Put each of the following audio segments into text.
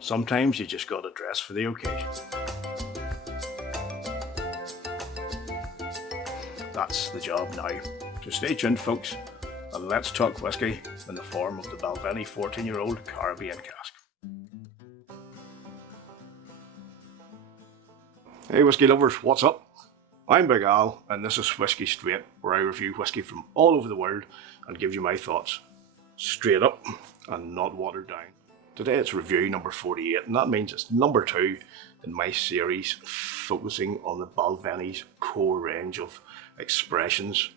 Sometimes you just gotta dress for the occasion. That's the job now. So stay tuned, folks, and let's talk whisky in the form of the Balvenie 14-year-old Carribean Cask. Hey whisky lovers, what's up? I'm Big Al, and this is Whisky Straight, where I review whisky from all over the world and give you my thoughts straight up and not watered down. Today it's review number 48, and that means it's number 2 in my series focusing on the Balvenie's core range of expressions.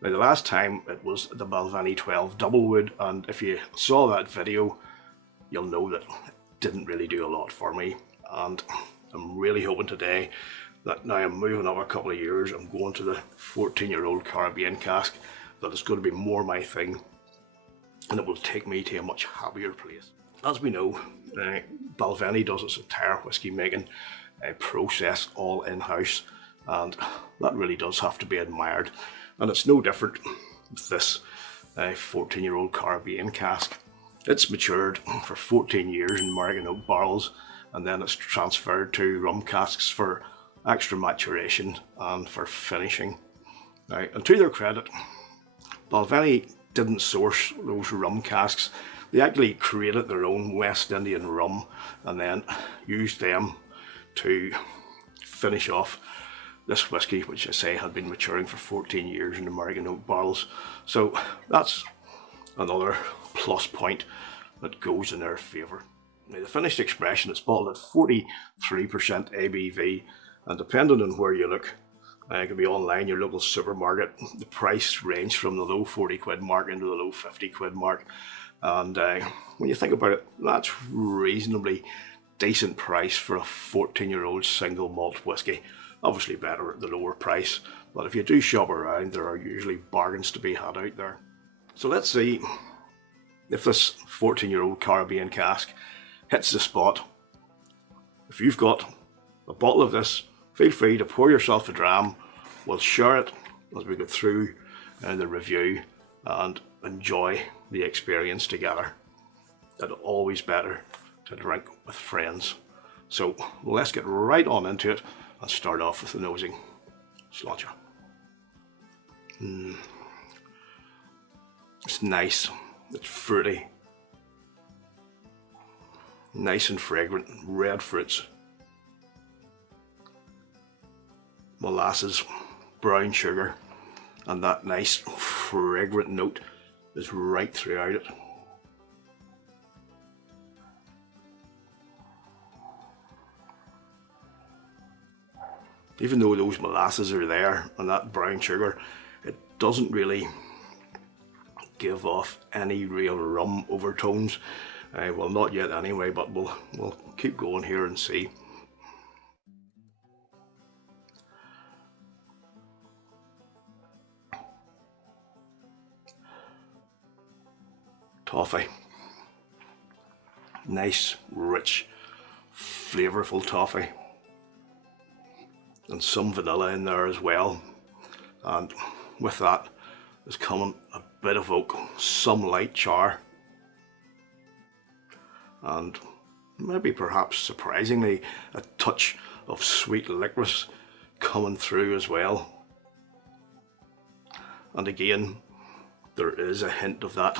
Now, the last time it was the Balvenie 12 Doublewood, and if you saw that video, you'll know that it didn't really do a lot for me, and I'm really hoping today that now I'm moving up a couple of years, I'm going to the 14-year-old Caribbean Cask, that it's going to be more my thing, and it will take me to a much happier place. As we know, Balvenie does its entire whisky making process all in-house, and that really does have to be admired. And it's no different with this 14-year-old Caribbean Cask. It's matured for 14 years in American oak barrels, and then it's transferred to rum casks for extra maturation and for finishing. Now, and to their credit, Balvenie didn't source those rum casks. They actually created their own West Indian rum and then used them to finish off this whisky, which I say had been maturing for 14 years in American oak barrels. So that's another plus point that goes in their favour. Now, the finished expression is bottled at 43% ABV, and depending on where you look, it could be online, your local supermarket, the price range from the low 40 quid mark into the low 50 quid mark. And when you think about it, that's reasonably decent price for a 14-year-old single malt whisky. Obviously better at the lower price, but if you do shop around, there are usually bargains to be had out there. So let's see if this 14-year-old Caribbean Cask hits the spot. If you've got a bottle of this, feel free to pour yourself a dram. We'll share it as we go through the review and enjoy the experience together. It's always better to drink with friends. So let's get right on into it and start off with the nosing. Sláinte. It's nice, it's fruity, nice and fragrant, red fruits, molasses, brown sugar, and that nice fragrant note is right throughout it. Even though those molasses are there and that brown sugar, it doesn't really give off any real rum overtones. Well, not yet anyway, but we'll keep going here and see. Toffee. Nice, rich, flavourful toffee. And some vanilla in there as well. And with that is coming a bit of oak, some light char. And maybe perhaps surprisingly a touch of sweet licorice coming through as well. And again, there is a hint of that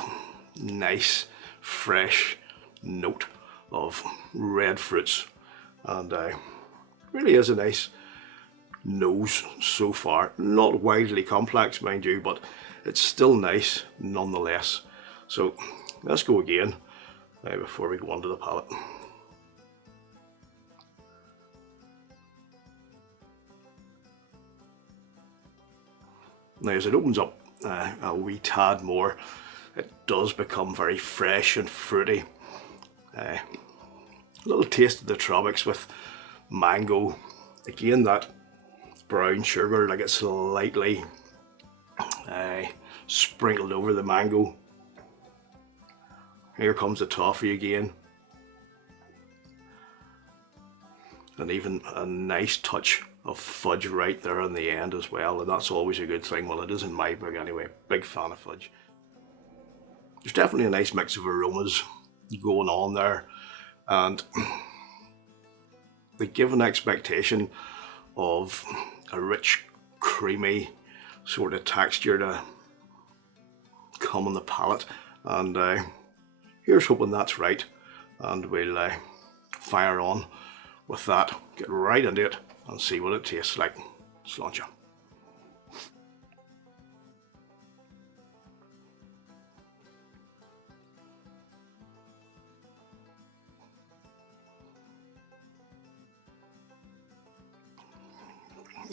nice fresh note of red fruits, and really is a nice nose so far. Not wildly complex, mind you, but it's still nice nonetheless. So let's go again before we go on to the palate. Now, as it opens up a wee tad more, it does become very fresh and fruity. A little taste of the tropics with mango. Again, that brown sugar, like it's slightly sprinkled over the mango. Here comes the toffee again. And even a nice touch of fudge right there in the end as well, and that's always a good thing. Well, it is in my book anyway. Big fan of fudge. There's definitely a nice mix of aromas going on there. and they give an expectation of a rich, creamy sort of texture to come on the palate, and here's hoping that's right, and we'll fire on with that, get right into it and see what it tastes like. Sláinte.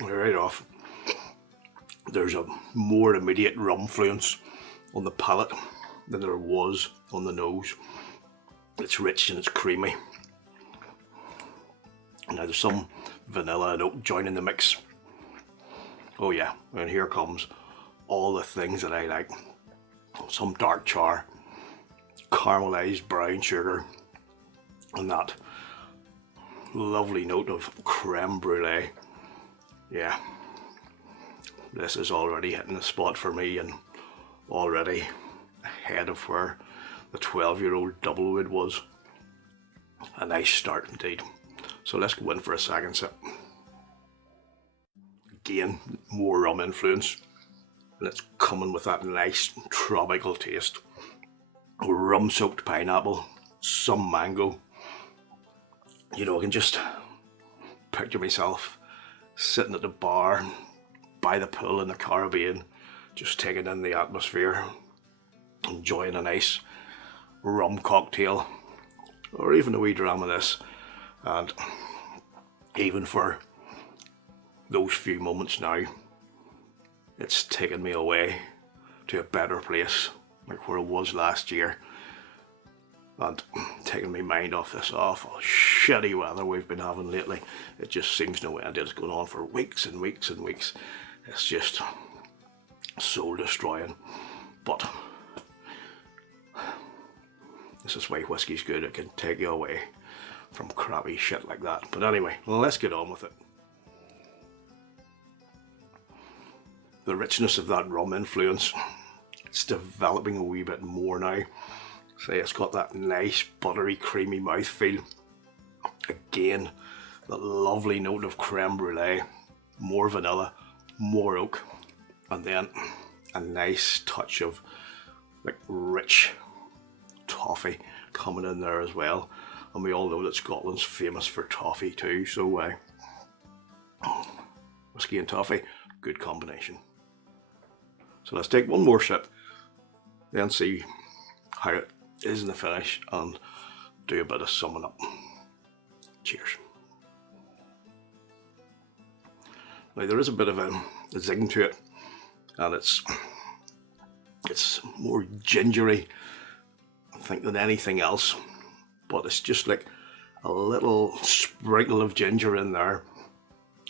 Right off, there's a more immediate rum influence on the palate than there was on the nose. It's rich and it's creamy. Now there's some vanilla and oak joining the mix. Oh yeah, and here comes all the things that I like. Some dark char, caramelized brown sugar, and that lovely note of creme brulee. Yeah, this is already hitting the spot for me and already ahead of where the 12-year-old Doublewood was. A nice start indeed. So let's go in for a second sip. Again, more rum influence, and it's coming with that nice tropical taste. Rum soaked pineapple, some mango. You know, I can just picture myself sitting at the bar by the pool in the Caribbean, just taking in the atmosphere, enjoying a nice rum cocktail, or even a wee dram of this. And even for those few moments now, it's taken me away to a better place, like where I was last year, and taking my mind off this awful shitty weather we've been having lately. It just seems no end. It's going on for weeks and weeks and weeks. It's just soul destroying. But this is why whiskey's good. It can take you away from crappy shit like that. But anyway, let's get on with it. The richness of that rum influence, it's developing a wee bit more now. See, it's got that nice buttery creamy mouthfeel. Again, that lovely note of creme brulee, more vanilla, more oak, and then a nice touch of like rich toffee coming in there as well. And we all know that Scotland's famous for toffee too, so whiskey and toffee, good combination. So let's take one more sip, then see how it is in the finish and do a bit of summing up. Cheers. Now there is a bit of a zing to it, and it's more gingery, I think, than anything else. But it's just like a little sprinkle of ginger in there,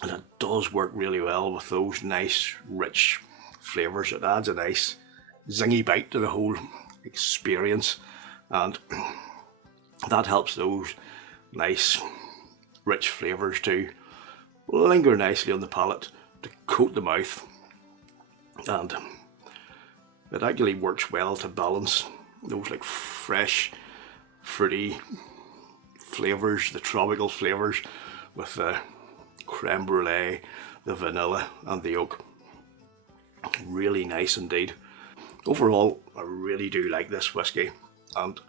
and it does work really well with those nice rich flavours. It adds a nice zingy bite to the whole experience, and that helps those nice rich flavours to linger nicely on the palate, to coat the mouth, and it actually works well to balance those like fresh fruity flavours, the tropical flavours, with the creme brulee, the vanilla and the oak. Really nice indeed. Overall, I really do like this whiskey, and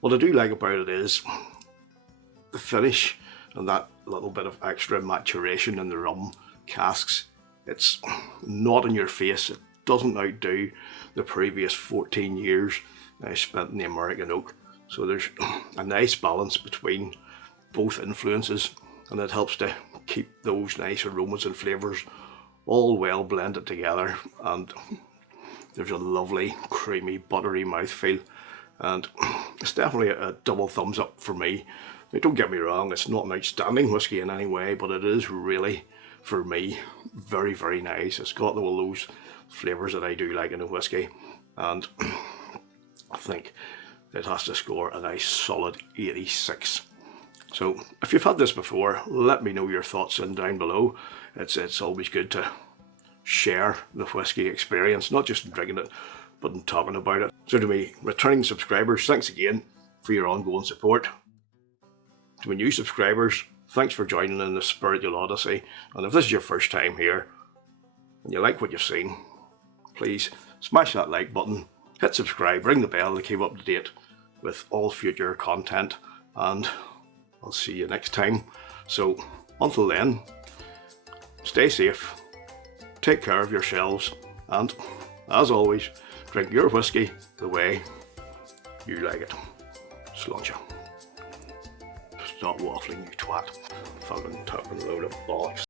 what I do like about it is the finish and that little bit of extra maturation in the rum casks. It's not in your face. It doesn't outdo the previous 14 years I spent in the American oak. So there's a nice balance between both influences, and it helps to keep those nice aromas and flavours all well blended together, and there's a lovely creamy buttery mouthfeel, and it's definitely a double thumbs up for me. Now, don't get me wrong, it's not an outstanding whiskey in any way, but it is really, for me, very, very nice. It's got all those flavours that I do like in a whiskey, and I think it has to score a nice solid 86. So if you've had this before, let me know your thoughts down below. It's always good to share the whiskey experience, not just in drinking it, but in talking about it. So to me, returning subscribers, thanks again for your ongoing support. To my new subscribers, thanks for joining in the spiritual odyssey, and if this is your first time here and you like what you've seen, please smash that like button, hit subscribe, ring the bell to keep up to date with all future content, and I'll see you next time. So until then, stay safe, take care of yourselves, and as always, drink your whiskey the way you like it. Sláinte. Stop waffling, you twat. Fucking talking a load of bollocks.